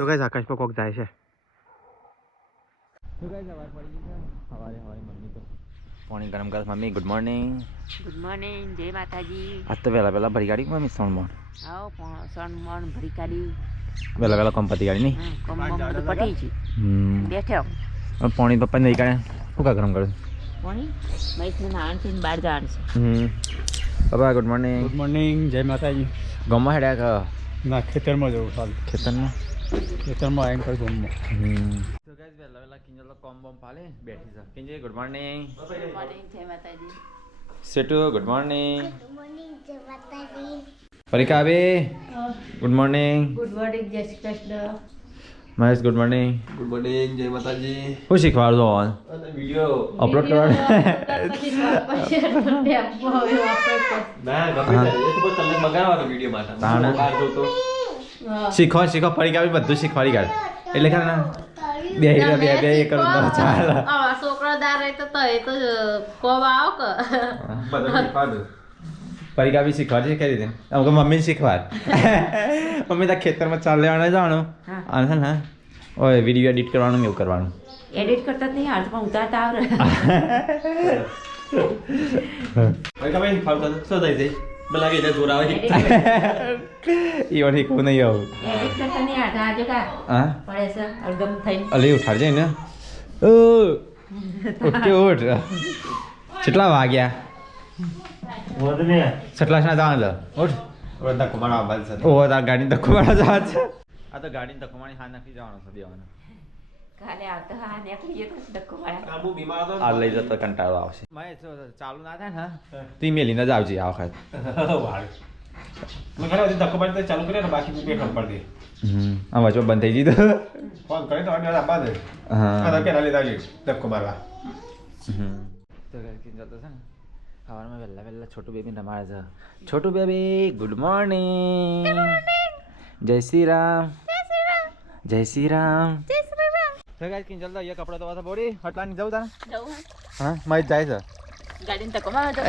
તો ગાઈસ આકાશ પર કોક જાય છે તો ગાઈસ સવાર પડી ગઈ છે સવારે મમ્મી તો પાણી ગરમ કરે મમ્મી ગુડ મોર્નિંગ જય માતાજી આજ તો વહેલા ભરી કાઢી મમ્મી સોનમોન સોનમોન ભરી કાઢી વહેલા કોમ પતી કાઢી નહીં કોમ બધું પટી છે બેઠો પાણી પપ્પા નહીં કાઢે શું કા ગરમ કરે પાણી મહેશને નાણ છે ને બહાર જવાનું છે પપ્પા ગુડ મોર્નિંગ જય માતાજી ગામમાં હેડ્યા ના ખેતરમાં જવું ચાલ ખેતરમાં આવીને કર ગામમાં તો ગાઈસ વહેલા કિંજલ તો કોમ બોમ પાલે બેઠી છે કિંજલ ગુડ મોર્નિંગ જય માતાજી સેટુ ગુડ મોર્નિંગ જય માતાજી પરીકા બે ગુડ મોર્નિંગ જય શ્રી કૃષ્ણ મહેશ ગુડ મોર્નિંગ જય માતાજી શું શીખવાડો વિડીયો અપલોડ કરવાનો ના ગમે એ તો બસ કલાક બગાડવાનો વિડીયો માટે તાણે. બહાર જોતો શીખો પરીકા બી બધું શીખવાડી કાઢ એટલે ખરા ના બે એ કરું તો ચાલ છોકરો દાર તો એ તો કોબ આવો કે બધું શીખવાડું પરીકા બી શીખવાડી છે કઈ રીતે અમુક મમ્મી શીખવાડ મમ્મી ત્યાં ખેતરમાં ચાલ લેવાના જવાનું અને છે ને ઓય વિડીયો એડિટ કરવાનું ને એવું કરવાનું એડિટ કરતા જ નહીં હાથ પણ ઉતારતા આવડે ભાઈ કમાઈ ફાવતા શું થાય છે બલાગે એને જોર આવે ઈવન શીખવું નહીં આવું એડિટ કરતા નહીં હાથ આજે કા હા પડે છે અલગમ થઈને અલી ઉઠાડજે ને ઉઠ કેટલા વાગ્યા વધને સટલાસના જવાનું છે ઉઠ બધા કમાણા બાદ છે ઓહો તાર ગાડી ધક્કો મારવા જવાનું છે આ તો ગાડી ધક્કો મારી હા નાખી જવાનું છે દેવાનું કાલે આવતા હા નીકળીએ તો ધક્કો મારે આબુ બીમાર હતો આ લઈ જતો કંટાળો આવશે ચાલુ ના થાય ને તું મેલીને જ આવજે આ વખત વાળ મેં ખરા ધક્કો પાડી ચાલુ કર્યા ને બાકી પેટ પર દે આ વચમાં બંધ થઈ ગઈ તો ફોન કરે તો આગળ આપવા દે હા આ પેલા લીધા છે ધક્કો મારવા તો જતો છે ને સવારમાં વહેલા છોટું બેબી રમાડે છે છોટું બેબી ગુડ મોર્નિંગ જય શ્રી રામ જય શ્રી રામ તો ગાઈસ કિંજલ તો કપડા તો વાસા બોડી હટલાની જવું તારે હા મારી જાય છે ગાડીને ધક્કો મારે તો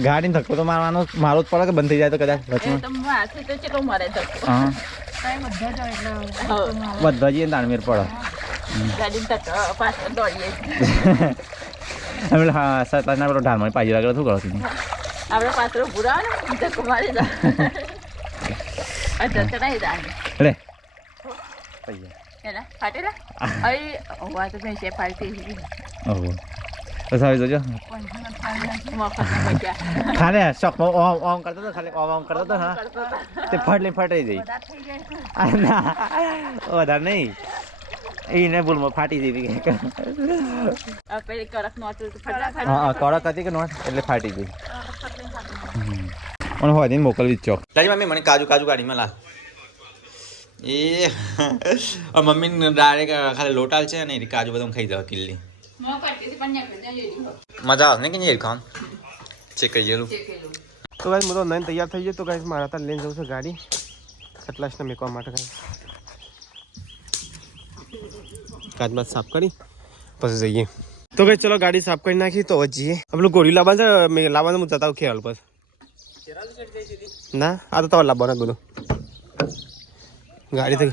ગાડીને ધક્કો તો મારવાનો મારો જ પડે કે બંધ થઈ જાય તો કદાચ વચમાં તમે હાથે તો ચેટલો મારે ધક્કો હા બધા જાય એટલે બધા જઈએ તાણમેર પડે ગાડીને ધક્કો પાછળ દોડીએ એટલે હા સતલાસના પેલો ઢાલમાં પાજી લાગે શું કરો તમે આપણે પાછળ પૂરા ને ધક્કો મારી જાય ચડાઈ જાય લે એલા ફાટેલા અરે હોવા તો મેં છે ફાટી ઓહો તો સાહેબ જોજો ખાલે શોખમાં ઓમ કરતો તો ખાલી ઓમ કરતો તો હા તે ફાટી જઈ ના વધારે નહીં એને ભૂલમાં ફાટી જઈ પેલી કડક નોટ હા કડક હતી કે નોટ એટલે ફાટી ગઈ મને હોય ને મોકલવી જ ચોક તારી મમ્મી મને કાજુ ગાડીમાં લાવ એ મમ્મી ડાયરેક્ટ ખાલી લોટાલ છે ને કાજુ બધું ખાઈ જાવ કિલ્લી મજા આવે ને કે નહીં ખાન ચેક કરી ગયેલું તો ગાઈસ હું તો નઈને તૈયાર થઈ ગયો તો ગાઈસ મારા ત્યાં લઈને જવું છે ગાડી સટલાસને મેકવા માટે ગાઈસ કાચમાં સાફ કરી પછી જઈએ તો ગાઈસ ચલો ગાડી સાફ કરી નાખી તો જઈએ પેલું ગોળી લાવવાનું છે મેં લાવવાનું હું જતા હું ખેલ પર ના આ તો તમારે લાવવાનું બધું ગાડી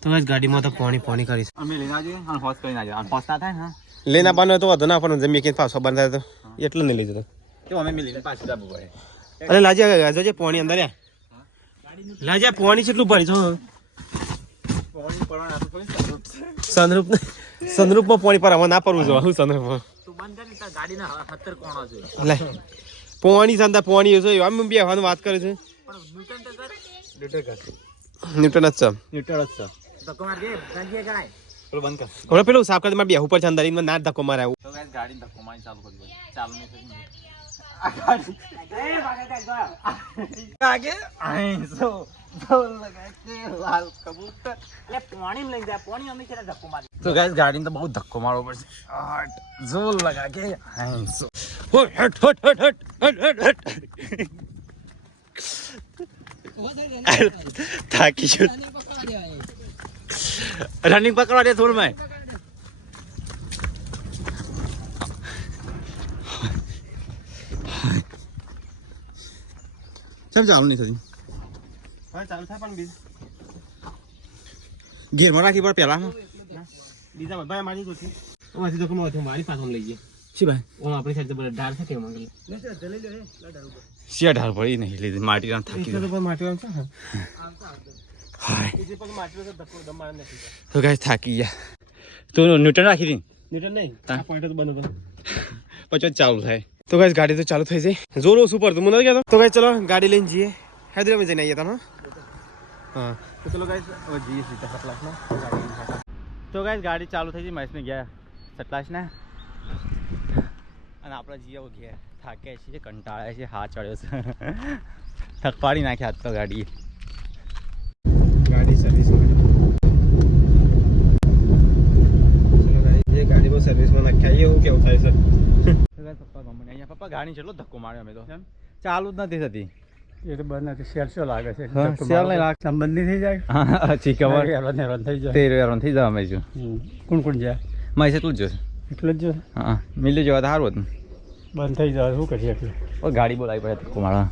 તો ગાઈસ ગાડીમાં તો પાણી કરીશ અમે લઈને આવજો અને હોસ કરીને આવજો અને હોસ ના થાય ને લઈને આવવાનું તો વધુ ના પણ જમી કે પાછો બંધ થાય તો એટલું નહીં લઈ જતો તો અમે મિલીને પાછું જવું પડે અરે લાજ્યા જોજે પાણી અંદર લાજ્યા પાણી કેટલું ભરી છો સંદરૂપમાં પાણી પર ના પડવું જો હું સંદરૂપમાં લે પાણી સંતા પાણી છે આમ બે વાત કરે છે ન્યૂટન જ છે પેલું સાફ કરી બે ઉપર છે અંદર ના ધક્કો મારે આવું ગાડી ધક્કો મારી ચાલુ કરી ચાલુ નહીં આગે આઈસો લાલ કબૂતર એટલે પાણી લઈ જાય પાણી અમે કેને ધક્કો મારી તો ગાઈસ ગાડીને તો બહુ ધક્કો મારવો પડશે જોર લગા કે આઈસો હટ થાકી છું રનિંગ પકડવા દે થોડું મેં ચાલ ચાલુ નહીં થતી ચાલુ થાય પણ બીજ ઘેરમાં રાખી પડે પહેલાં બીજા ભાઈ મારી ગોઠવી અમારી તો મારી પાછળ લઈ જઈએ શું ભાઈ ઓમ આપણી સાઈડ બધા ઢાળ છે તેમાં શિયા ઢાળ પડી નહીં લીધી માટી રામ થાકી માટી રામ છે તો ગાઈસ થાકી ગયા તો ન્યૂટન રાખી દી ન્યૂટન નહીં પોઈન્ટ તો બંધ પછી ચાલુ થાય તો ગાઈસ ગાડી તો ચાલુ થઈ જાય જોર ઓછું પડતું મને નથી કહેતો તો ગાઈસ ચલો ગાડી લઈને જઈએ હૈદરાબાદ જઈને આવીએ તમે હા તો ચલો ગાઈસ હવે જઈએ સીધા સતલાસના તો ગાઈસ ગાડી ચાલુ થઈ ગઈ મહેશને ગયા સતલાસના અને આપણે જઈએ ગયા થાક્યા છીએ કંટાળ્યા છીએ હા ચડ્યો છે થકવાડી નાખ્યા હાથ તો ગાડી સર્વિસ ગાડી સર્વિસમાં નાખ્યા એવું કેવું થાય સર પપ્પા ગમે અહીંયા પપ્પા ગાડી જેટલો ધક્કો માર્યો અમે તો ચાલુ જ નથી થતી એ તો બંધ નથી સેલ લાગે છે સેલ નહીં લાગે સંબંધ નહીં થઈ જાય હા ઠીક ખબર હેરાન થઈ જાય તે હેરાન થઈ જાય અમે જો કોણ કોણ જાય મહેશ એટલું જ જોશે એટલે જ હા મિલી જવા તો સારું હતું બંધ થઈ જાય શું કરીએ એટલે ગાડી બોલાવી પડે ધક્કો મારવા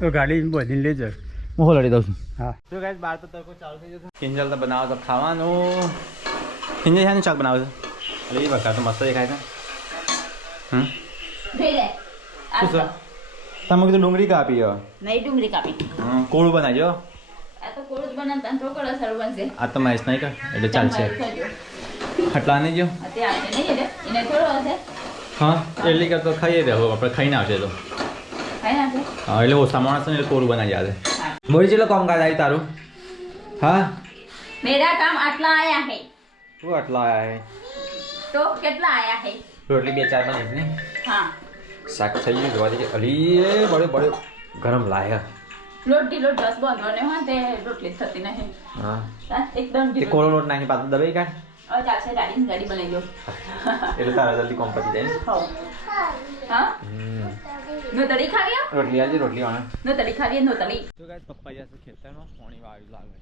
તો ગાડી બધીને લઈ જાય હું લડી દઉં છું હા તો ગાઈસ બાર તો તડકો ચાલુ થઈ જશે કિંજલ તો બનાવો તો ખાવાનું કિંજલ શાનું શાક બનાવે છે એટલે એ બકા તો મસ્ત દેખાય છે શું છે તમે કીધું ડુંગળી કાપી હવે નહીં ડુંગળી કાપી કોળું બનાવજો આ તો કોળું જ બનાવતા તો કળા સારું બનશે આ તો મહેશ નહીં કર એટલે ચાલશે હટલા નહીં જો અત્યારે નહીં એટલે એને થોડો હશે હા એટલી કરતો ખાઈએ દેવો આપણે ખાઈને આવશે તો ખાઈ નાખે હા એટલે ઓછા માણસ ને એટલે કોળું બનાવી આવે બોલી ચેલો કામકાજ આવી તારું હા મેરા કામ આટલા આયા હે શું આટલા આયા હે તો કેટલા આયા હે રોટલી 2-4 બની ને હા શાક થઈ ગયું જોવા દે અલી એ બડે ગરમ લાયા લોટ દસ બાંધવાને હોય તે રોટલી થતી નહીં હા એકદમ તે કોળો લોટ નાખી પાછું દબાઈ કાઢ હવે ચાલશે ગાડી બનાવી દો એટલે તારા જલ્દી કોમ પતી જાય હો હા નો તળી ખાવી રોટલી આજી રોટલી વાળા નો તળી ખાવી નો તળી તો ગાઈસ પપ્પા જશે ખેતરમાં પાણી વાવી લાગે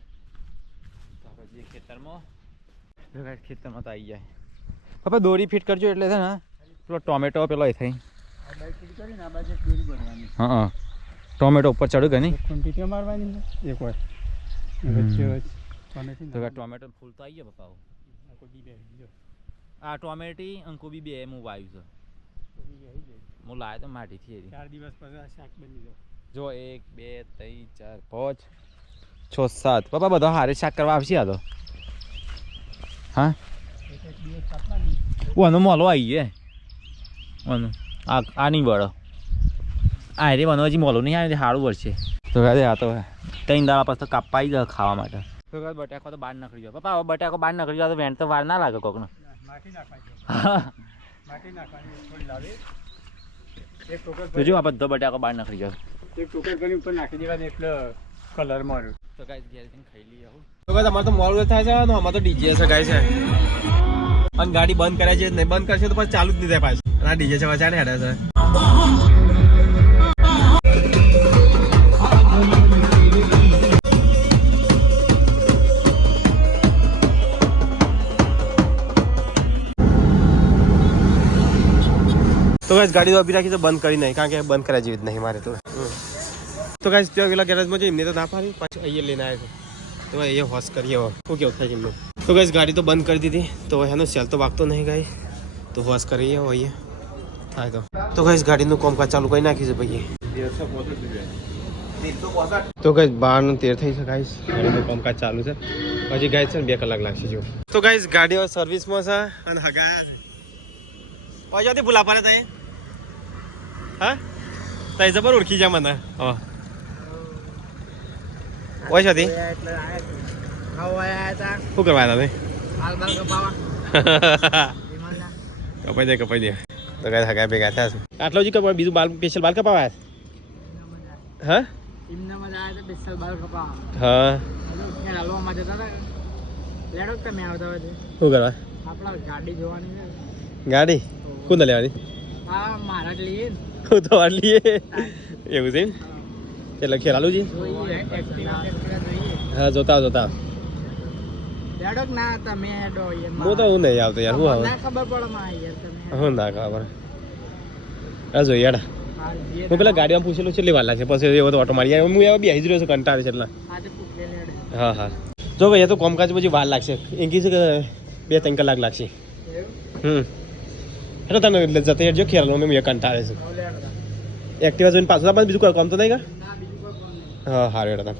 તો આપણે જઈએ ખેતરમાં તો ગાઈસ ખેતરમાં તો આવી જાય પપ્પા દોરી ફિટ કરજો એટલે છે ને પેલો ટોમેટો પેલો એ થઈ હા ટોમેટો ઉપર ચડ્યું કે નહીં ક્વોન્ટિટી મારવાની એક વાર તો ટોમેટો ફૂલ તો આવી ગયો પપ્પા આ ટોમેટી અને કોબી બે હું વાવ્યું છે હું લાવ્યો તો માટીથી 4 દિવસ પછી શાક બની જાય જો 1 2 3 4 5 6 7 પપ્પા બધા હારે શાક કરવા આવશે આ તો હા ઓનો મોલો આવી ગયે ઓનો આ નહીં બળો આ રે બનો હજી મોલો નહીં આવે સારું વર્ષે તો આ તો 3 દાડા પછી તો કાપવા આવી જાય ખાવા માટે તો બટાકો તો બહાર નીકળી જાય પપ્પા હવે બટાકો બહાર નીકળી જાય તો વેણ તો વાર ના લાગે કોકનો માટી નાખવાની હા માટી નાખવાની થોડી લાવી એક ટોકર તો જો આ બધો બટાકો બહાર નીકળી જાય એક ટોકર કરી ઉપર નાખી દેવાની એટલે કલર માર્યો તો ગાઈસ ઘેર જઈને ખાઈ લઈએ હું તો ગાઈસ અમાર તો મોડું થાય છે ને અમાર તો ડીજે છે ગાઈસ છે અને ગાડી બંધ કરે છે નહીં બંધ કરશે તો પછી ચાલુ જ નહીં થાય પાછું આ ડીજે છે વચાડે હેડે છે તો ગાઈસ ગાડી તો અભી રાખી તો બંધ કરી નહીં કારણ કે બંધ કર્યા જેવી જ નહીં મારે તો ગાઈસ ત્યાં પેલા ગેરેજમાં જઈ એમને તો ના પાડી પાછું અહીંયા લઈને આવ્યો તો અહીંયા હોશ કરીએ હવે શું કેવું થાય એમનું તો ગાઈસ ગાડી તો બંધ કરી દીધી તો એનો સેલ તો વાગતો નહીં ગાઈ તો હોશ કરીએ અહીંયા થાય તો ગાઈસ ગાડીનું કામકાજ ચાલુ કરી નાખી છે ભાઈ તો ગાઈસ 12:13 થઈ છે ગાઈસ ગાડીનું કામકાજ ચાલુ છે હજી ગાઈસ છે ને 2 કલાક લાગશે જો તો ગાઈસ ગાડીઓ સર્વિસમાં છે અને હગાયા પૈસાથી ભૂલા પડે તઈ હા તઈ જબર ઓળખી જા મને હા પૈસાથી શું કરવા આવ્યા તમે કપાઈ દે તો કાંઈ હગા ભેગા થયા છે આટલો જ કપાય બીજું બાલ સ્પેશિયલ બાલ કપાવા હા હા શું કરવા ગાડી કોણ લેવાની હું તો વાર લઈએ એવું છે એટલે ખેલાલુજી હા જોતા જોતા હું તો હું નહીં આવતો યાર હું આવે હું ના ખબર હા જોઈએ યાર હું પેલા ગાડીમાં પૂછેલું છે લેવા લાગશે પછી એવો તો ઓટો મારી હું એવો બેસી જ રહ્યો છું કંટાળે છે એટલે હા હા જો ભાઈ એ તો કોમકાજ પછી વાર લાગશે એમ કીધું કે 2-3 કલાક લાગશે એટલે તમે જતે જો ખેલ મેં કંટાળે છે એક્ટિવા જોઈને પાછું આપણે બીજું કોઈ કામ તો નહીં કા હા સારું હતા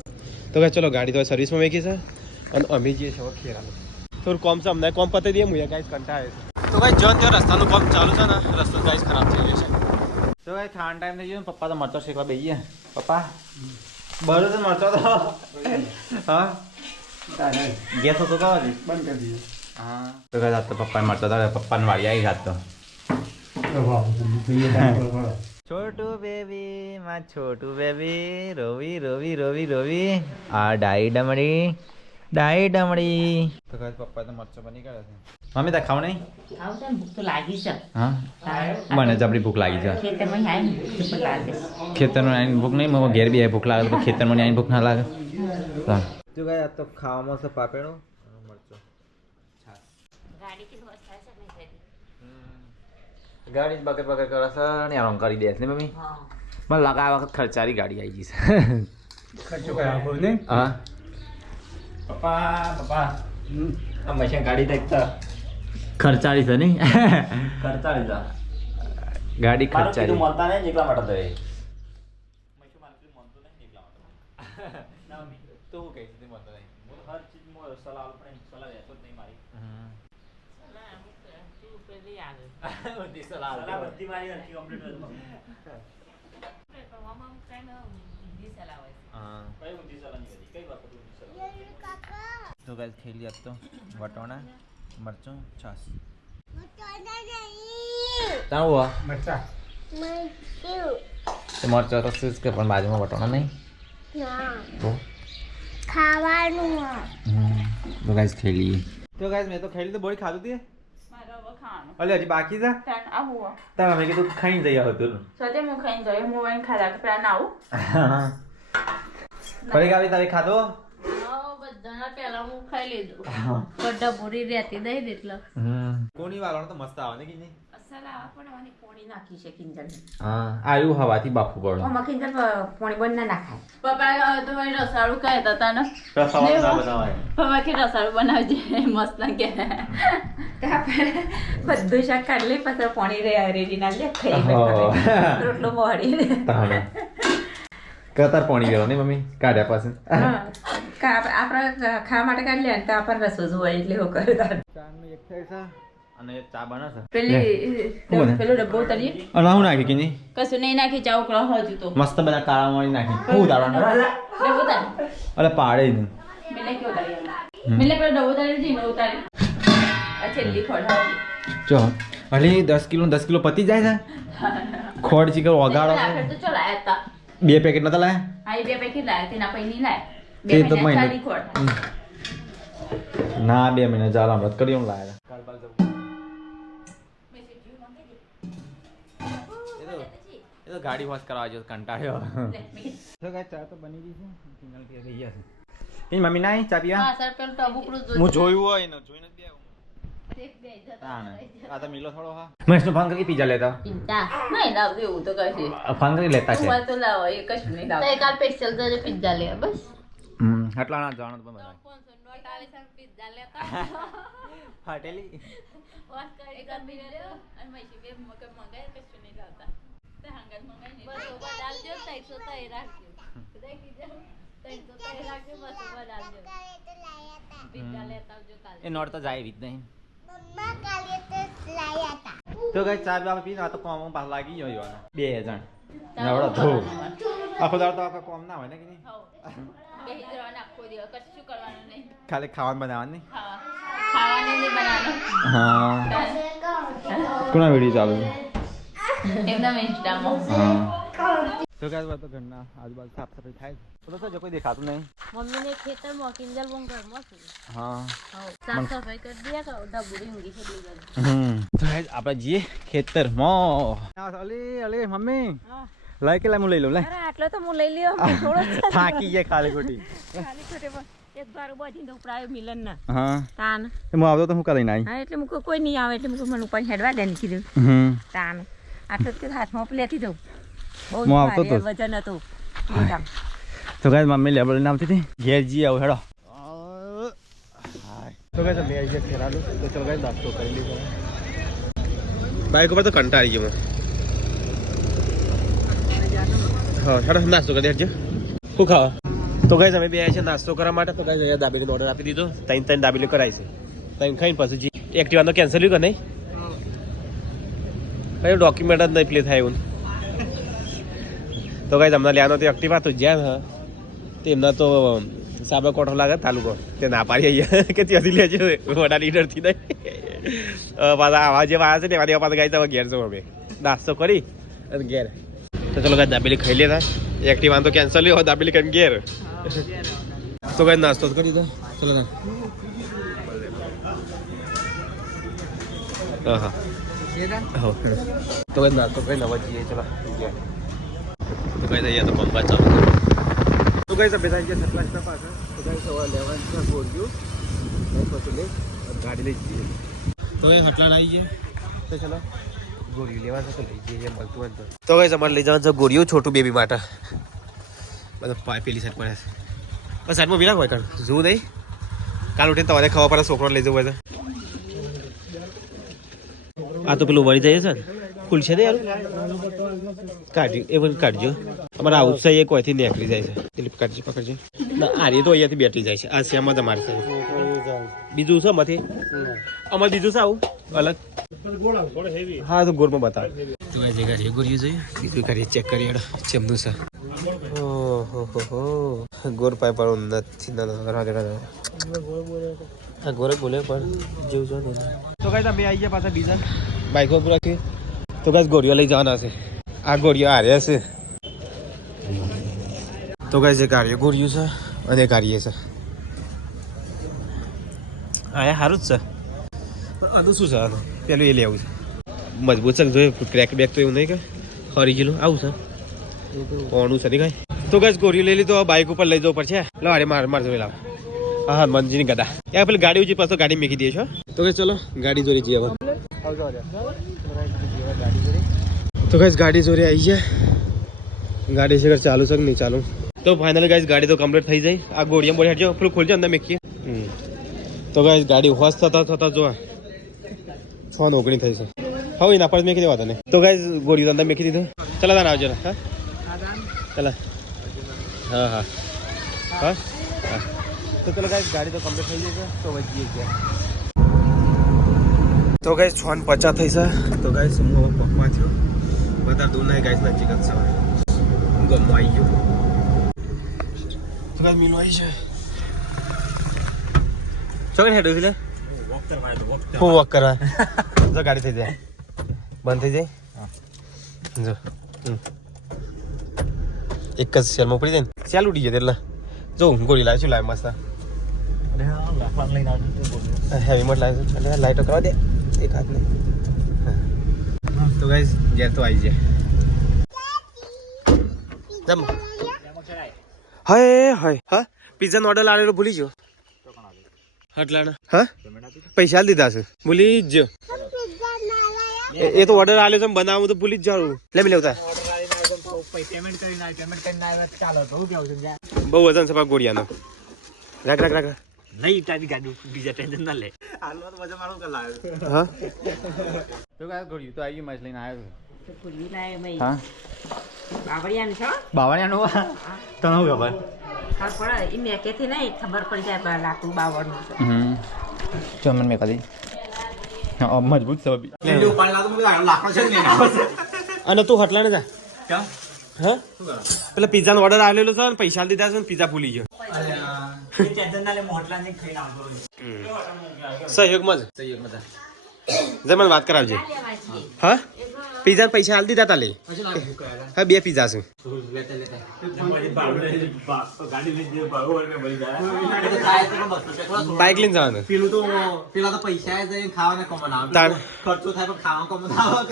તો કે ચલો ગાડી તો સર્વિસમાં મેકી છે અને અમે જઈએ છીએ ખેરાનું થોડું કોમ છે અમને કોમ પતાવી દઈએ હું ગાઈસ કંટાળે છે તો ભાઈ જો ત્યાં રસ્તાનું કામ ચાલુ છે ને રસ્તો ગાઈસ ખરાબ થઈ ગયો છે તો ભાઈ ખાવાનો ટાઈમ થઈ ગયો ને પપ્પા તો મરચો શેકવા બેસી ગયા પપ્પા બરો તો મરચો તો હા ગેસ હતો તો બંધ કરી દીધો હા તો કઈ જાત તો પપ્પાને મરચો તો પપ્પાને વાળી આવી જાત તો છોટું બેબી માં છોટું બેબી રોવી રોવી રોવી રોવી આ ડાઈ ડમડી તો કઈ પપ્પા તો મરચો બની કરે છે મમ્મી તા ખાવ નહીં ખાવ છે ભૂખ તો લાગી છે હા મને જબરી ભૂખ લાગી છે ખેતરમાં આવીને ભૂખ લાગે ખેતરમાં આવીને ભૂખ નહીં મને ઘેર બી આવી ભૂખ લાગે તો ખેતરમાં આવીને ભૂખ ના લાગે જો ગાય તો ખાવામાં છે પાપેડો મરચો ગાડી થી બસ થાય છે નહીં ગાડી બગર બગર કરે છે ને આરામ કરી દે છે ને મમ્મી હા મને લાગે આ વખત ખર્ચારી ગાડી આવી ગઈ છે ખર્ચો કયા બોલ ને હા પપ્પા આ મશીન ગાડી દેખતા ખર્ચારી છે નહીં કરતા લીધા ગાડી ખર્ચારી મળતા નહીં એટલા માટે તો તો હું કહીશ તે મળતો નહીં હર ચીજમાં સલાહ આપણે સલાહ લેતો જ નહીં મારી પેલી આવે બધી સલાહ સલાહ બધી મારી નથી કમ્પ્લીટ હા કઈ ઊંધી સલાહ નહીં હતી કઈ વખત ઊંધી સલાહ તો ગાઈસ ખેલી આપ તો વટોણા મરચું છાસ તાણ હુआ મરચા તો મરચો તો શું કે પણ બાજુમાં વટોણા નહીં તો ખાવાનું તો ગાઈસ ખેલી તો ગાઈસ મેં તો ખેલી તો બોડી ખાધું હતી મારો હવે ખાવાનું અલે હજી બાકી છે તાન આવું તાર મેં કીધું ખાઈ જઈ હતું સદે હું ખાઈને જઈએ હું વાઈને ખાધા કે પેલા ના આવું ફરી ગાવી તારે ખાધો બધાના પેલા હું ખાઈ લીધું બધા પૂરી રહેતી દઈ દે એટલે કોની વાળવાનો તો મસ્ત આવે ને કે નહીં અસલ આવા પણ આની પોણી નાખી છે કિંજલ હા આયુ હવાથી બાફવું પડે ઓમાં કિંજલ પોણી બંધ ના નાખાય પપ્પા તો ભાઈ રસાળું કહેતા હતા ને રસાવાળું ના બનાવાય પપ્પા કે રસાળું બનાવજે મસ્ત કે બધું શાક કાઢી લઈ પછી પોણી રેડી ના લે ખાઈ રોટલો મોડી તાણે કતાર પાણી ગયો ને મમ્મી કાઢ્યા પાસે આપણે ખાવા માટે કાઢી લે તો આપણને રસો જોવાય એટલે હું કરું તાર ચાનું એક થાય છે અને ચા બને છે પેલો ડબ્બો ઉતારીએ અને હું નાખી કે નહીં કશું નહીં નાખી ચા ઉકળા હજુ તો મસ્ત બધા કાળા મળી નાખી હું ઉતારવાનું ડબ્બો ઉતારી અરે પાડે નહીં મેલે કે ઉતારી મેલે પેલો ડબ્બો ઉતારી જઈને ઉતારી આ છેલ્લી ખોડાવી જો અલી 10 કિલો પતી જાય છે ખોડ ચીકર ઓગાળો તો ચલ આયા હતા 2 પેકેટ નતા લાયા આ 2 પેકેટ લાયા તેના પૈ નહીં લાય તે તો 2 મહિને ખાલી ખોડ ના 2 મહિના ચાલ હમણાં કરી હું લાયા એ તો ગાડી વોશ કરવા જો કંટાળ્યો તો ગાય ચા તો બની ગઈ છે સિગ્નલ કે ગઈ છે એ મમ્મી નાઈ ચા પીવા હા સર પેલું ટબુકડું હું જોયું હોય ને જોઈને જ આ તો મિલો થોડો હા મહેશ ફોન કરી પીઝા લેતા પિઝા નહીં લાવજો એવું તો કશે ફોન કરી લેતા છે તો લાવો એ કશું નહીં લાવો તો કાલ સ્પેશિયલ તો પિઝા લે બસ આટલા ના જાણ તો બધા 549 પિઝા લેતા ફાટેલી વાત કરી એક મિનિટ અને મૈસી બે મગર મંગાય કશું નહીં લાવતા તે હંગર મંગાય નહીં બસ ઓવા ડાલજો 300 તઈ રાખજો દેખી જાવ 300 તઈ રાખજો બસ ઓવા ડાલજો પિઝા લેતા આવજો કાલે એ નોટ તો જાય એવી જ નહીં મમ્મા કાલે તો લાયા હતા તો ગાય ચા પીવા પીને આ તો કોમ પાસ લાગી ગયો યાર 2 જણ નવડો ધો આખો દાડો તો આખો કોમ ના હોય ને કે નહીં બેહી જવાનું આખો દિવસ કશું કરવાનું નહીં ખાલી ખાવાનું બનાવવાનું નહીં ખાવાનું નહીં બનાવવાનું હા કોના વિડીયો ચાલુ છે એકદમ ઇન્સ્ટામાં હા તો ગાય તો ઘરના આજુબાજુ સાફ સફાઈ થાય છે તો જો કોઈ દેખાતું નહીં મમ્મીને ખેતરમાં કિંજલ બોંગ ઘરમાં છું હા સાફ સફાઈ કરી દે તો ડબુડી ઊંઘી છે બીજા તો ગાય આપણે જઈએ ખેતરમાં અલી અલી મમ્મી લઈ કે હું લઈ લઉં લે અરે આટલો તો હું લઈ લ્યો થોડો થાકી ગયા ખાલી ખોટી ખાલી છોટે એક બાર બાજી તો પ્રાય મિલન ના હા તાન હું આવતો તો હું કરી નાઈ હા એટલે મુકો કોઈ નહીં આવે એટલે મુકો મને ઉપર હેડવા દે ની કીધું તાન આટલો તો હાથમાં લેતી દઉં બહુ હું આવતો તો. વજન હતું તો ગાય મમ્મી લેબલ નામતી હતી ઘેર જી આવું હેડો તો ગાઈસ અમે આવી ગયા ખેરાલુ તો ચલો ગાઈસ નાસ્તો કરી લીધો બાઈક ઉપર તો કંટાળી ગયો હા હેડો નાસ્તો કરી દેજો શું ખાવા તો ગાઈસ અમે બે આવ્યા છે નાસ્તો કરવા માટે તો ગાઈસ અહીંયા દાબેલીનો ઓર્ડર આપી દીધો ત્રણ દાબેલી કરાવી છે ત્રણ ખાઈને પાછું એક્ટિવાનો કેન્સલ કે નહીં કયું ડોક્યુમેન્ટ જ નહીં પ્લે થાય એવું તો ગાઈસ અમને લેવાનો તે એક્ટિવા તો જ્યાં હા તેમના તો સાબરકોટો લાગે તાલુકો તે ના પાડી અહીંયા કે ત્યાંથી લેજે વડા લીડરથી નહીં પાછા આવા જેવા આવ્યા છે ને એવા પાછા ગાઈસ ઘેર જવું અમે નાસ્તો કરી અને ઘેર તો ચલો ગાઈસ દાબેલી ખાઈ લેતા એક્ટિવા તો કેન્સલ લ્યો દાબેલી કરીને ઘેર તો ગાઈસ નાસ્તો કરી દો ચલો ના હા હા તો ગાઈસ નાસ્તો કરી નવા જઈએ ચલો તો ગાઈસ અહીંયા તો પંપા ચાલુ તો ગાઈસ અભી થાય છે સતલાસના પાસે તો ગાઈસ સવારે લેવાનું છે બોલ્યું પછી લઈ ગાડી લઈ જઈએ તો એ હટલા આવી જઈએ તો ચલો ગોળીઓ લેવાનું તો લઈ જઈએ મળતું હોય તો ગાઈસ અમારે લઈ જવાનું છે ગોળીઓ છોટું બેબી માટે બધા પેલી સાઈડ પડે છે બસ સાઈડમાં બી હોય કર જોવું નહીં કાલ ઉઠીને તમારે ખાવા પડે છોકરો લઈ જવું હોય તો આ તો પેલું વળી જાય છે ને ફૂલ છે ને યાર કાઢ્યું એ પણ કાઢજો અમારા આઉટ એ કોઈથી નીકળી જાય છે દિલીપ કાઢજો પકડજો ના આ તો અહીંયાથી બેઠી જાય છે આ શ્યામાં તમારે બીજું છે આમાંથી અમારે બીજું છે આવું અલગ હા તો ગોળમાં બતાવો તો આ જગ્યા ગોળ્યું જોઈએ બીજું કરીએ ચેક કરીએ ચેમનું છે ઓહો ગોળ પાય પણ નથી ના ગોરખ બોલે પણ જેવું જો ને તો કઈ તમે આવી ગયા પાછા બીજા બાઈકો પૂરા કે તો કઈ ગોળીઓ લઈ જવાના છે આ ગોળીઓ હાર્યા છે તો કઈ છે ગાડીઓ ગોળીઓ છે અને ગાડીએ છે હા એ સારું જ છે પણ આનું શું છે આનું પેલું એ લેવું છે મજબૂત છે જોઈએ ક્રેક બેક તો એવું નહીં કે હરી ગયેલું આવું છે કોણું છે નહીં કઈ તો કઈ ગોળીઓ લઈ લીધો બાઈક ઉપર લઈ જવું પડશે લો અરે માર જોઈ લાવ હા મંજીની ગદા એ પેલી ગાડી ઉજી પાછો ગાડી મૂકી દે છો તો કઈ ચલો ગાડી જોડી જઈએ હવે તો કઈ ગાડી જોડે આવી જાય ગાડી છે ચાલુ છે કે નહીં ચાલુ તો ફાઇનલી ગાઈસ ગાડી તો કમ્પ્લીટ થઈ જાય આ ગોળીમાં બોડી હટજો પેલું ખોલજો અંદર મેકીએ તો ગાઈસ ગાડી હોશ થતા જો 6:19 થઈ છે હવે એના પર મેકી દેવા તને તો ગાઈસ ગોળી અંદર મેકી દીધો ચલા તાન આવજો હા ચલા હા હા હા તો ચલો ગાઈસ ગાડી તો કમ્પ્લીટ થઈ ગઈ છે તો વજીએ ગયા તો ગાઈસ 6:50 થઈ છે તો ગાઈસ હું હવે પકવા થયો બધા દૂર નહીં ગાઈસ નજીક જ છે ગમ આવી ગયો તો ગાઈસ મિલો આવી છે ચોકન હેડ ઉભી લે વોક કરવા જો ગાડી થઈ જાય બંધ થઈ જાય જો એક જ શેરમાં પડી જાય ને ચાલ ઉડી જાય એટલે જો ગોળી લાવી છું લાવી મસ્ત હેવી મત લાવી છું એટલે લાઈટો કરવા દે એક હાથ ને તો ગાઈસ ઘેર તો આવી જાય જમ હાય હાય હા પિઝાનો ઓર્ડર આવેલો ભૂલી ગયો હટલાના હા પૈસા દીધા છે ભૂલી જ એ તો ઓર્ડર આલ્યો છે બનાવું તો ભૂલી જ જાઉં લે મે લેવતા પેમેન્ટ કરીને ચાલો તો હું કેવું છે બહુ વજન છે પા ગોળિયાનો રાખ નહીં તારી ગાડી બીજા ટેન્શન ના લે હાલમાં તો મજા મારું કર લાવ્યો હા તો કાંઈ ગોળ્યું તો આવી ગયું માછ લઈને આવ્યો પૂરી લાય ભાઈ હા બાવળિયાનું છો બાવળિયાનું તને શું ખબર ખબર પડે એ મેકેથી નહીં ખબર પડી જાય લાકડું બાવળનું છે જો મને મેં કદી મજબૂત છે બી અને તું હટલા ને જા હા પેલા પિઝાનો ઓર્ડર આવેલો છે ને પૈસા દીધા છે ને પિઝા ભૂલી ગયો સહયોગમાં જ મને વાત કરાવજે હા પિઝા પૈસા હાલ દીધા તાલે હા 2 પિઝા છે બાઈક લઈને જવાનું પેલા તો પૈસા જઈને ખાવાના કમાના ખર્ચો થાય પણ ખાવા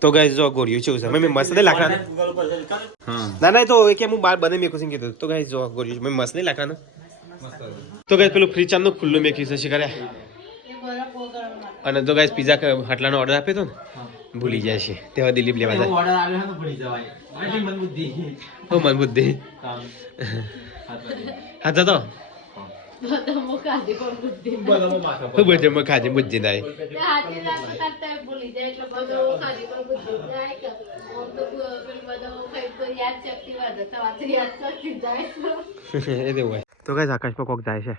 તો ગાઈસ જો ગોળ્યું છે મેં મસ્ત નહીં લાકડાનું ના તો કે હું બાર બને મેકું છે કીધું તો ગાઈસ જો ગોળ્યું મેં મસ્ત નહીં લાકડાનું તો ગાઈસ પેલું ફ્રી ચાંદનું ખુલ્લું મેક્યું છે શિકારે અને તો ગાઈસ પિઝા હટલાનો ઓર્ડર આપ્યો તો ને ભૂલી જાય છે તેવા દિલીપ લેવા જાય ઓર્ડર આવ્યો તો ભૂલી જવાય મન બુદ્ધિ મન બુદ્ધિ હા જતો બધામાં ખાધી પણ બુદ્ધિ બધે ખાજે બુદ્ધિ નાય હાથી રાખો તાર ભૂલી જાય એટલે બધું ખાધી પણ બુદ્ધિ જાય કે ઓમ તો પેલું બધું કઈ તો યાદ શક્તિ વધે તો વાત યાદ શક્તિ જાય એ દેવું હોય તો કઈ આકાશમાં કોક જાય છે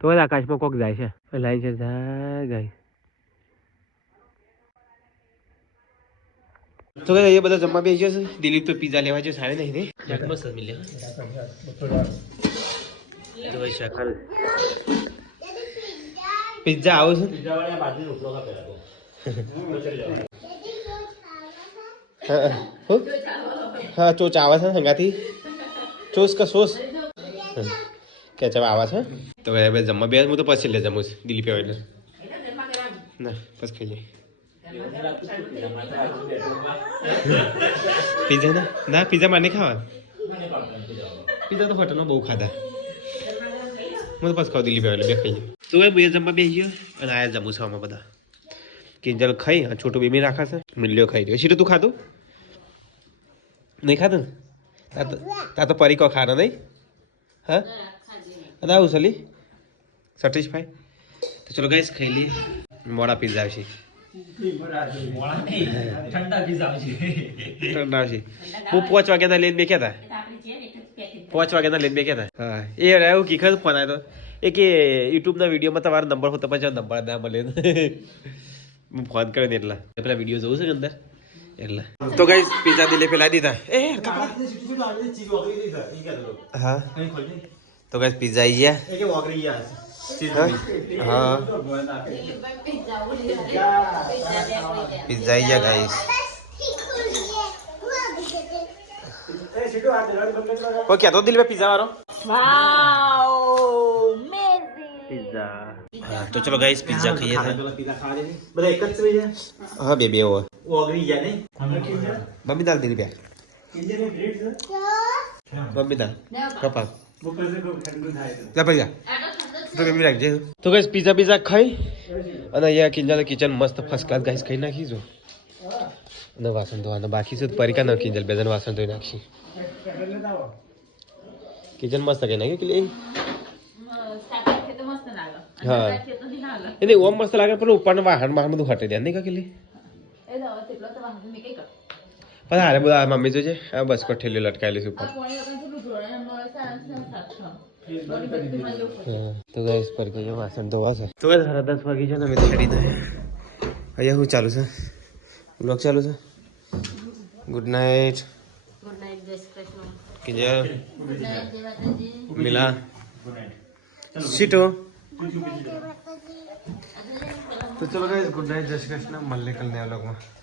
તો આકાશમાં કોક જાય છે લાઈ છે જાય ગાય તો એ બધા જમવા બેસી જશે દિલીપ તો પીઝા લેવા છે સારી નહીં મસ્ત મિલે તો શાખા પિઝા આવો છે હા ચોચ આવે છે હંગાથી ચોસ કા સોસ કેચઅપ આવે છે તો હવે જમવા બે હું તો પછી લે જમું દિલીપ આવે એટલે ના પછી ખાઈ જાય પિઝા ના પિઝા મારે નહીં ખાવા પિઝા તો હોટલમાં બહુ ખાધા હું તો પછી ખાવ દિલીપ આવે એટલે બે ખાઈ જાય તો બે જમવા બેસી ગયો અને આયા જમું છે આમાં બધા કિંજલ ખાઈ છોટું બેબી રાખા છે મિલ્યો ખાઈ રહ્યો સીટું તું ખાધું નહીં ખાધું તા તો પરીકો ખાના નહીં હા અને આવું સલી સેટિસ્ફાઈ તો ચલો ગાઈસ ખાઈ લઈએ મોડા પીઝા આવશે ઠંડા આવશે હું 5 વાગ્યાના લઈને બેઠા હતા 5 વાગ્યાના લઈને બેઠા હતા હા એ એવું કીખર ફોન આવ્યો એ કે યુટ્યુબના વિડીયોમાં તમારો નંબર હોતો પછી નંબર ના મળે હું ફોન કર્યો ને એટલા પેલા વિડીયો જોઉં છે કે અંદર એટલે તો ગાઈસ પીઝા દિલે પેલા દીધા હા તો ગાઈસ પીઝા આવી ગયા હા પીઝા આવી ગયા ગાઈસ ઓકે તો દિલ પીઝા વાળો વાવ અમેઝિંગ પીઝા હા તો ચલો ગાઈસ પીઝા ખાઈએ બધા એક જ છે હા બે હોય ઓગળી ગયા નહીં મમ્મી દાલ દિલ બે મમ્મી દાલ કપા જા પૈસા તો કેમ રાખજે તો ગાઈસ પીઝા ખાઈ અને અહીંયા કિંજલ કિચન મસ્ત ફર્સ્ટ ક્લાસ ગાઈસ ખાઈ નાખીશું અને વાસણ ધોવાના બાકી છે પરિકા ન કિંજલ બેજન વાસણ ધોઈ નાખી કિચન મસ્ત કઈ નાખ્યું કે હા એટલે ઓમ મસ્ત લાગે પણ ઉપરના વાહન બધું હટી જાય નહીં કાકેલી પણ હારે બધા મમ્મી જોજે આ બસ પર ઠેલી લટકાયેલી છે ઉપર તો ગાઈસ પર કે વાસણ ધોવા છે તો 10:30 વાગી છે ને અમે રેડી થાય અહીંયા શું ચાલુ છે બ્લોગ ચાલુ છે ગુડ નાઇટ કિંજલ મિલા સીટો તો ચલો ગાइस गुड नाइट जय श्री कृष्ण मल्ले कल नया व्लॉग में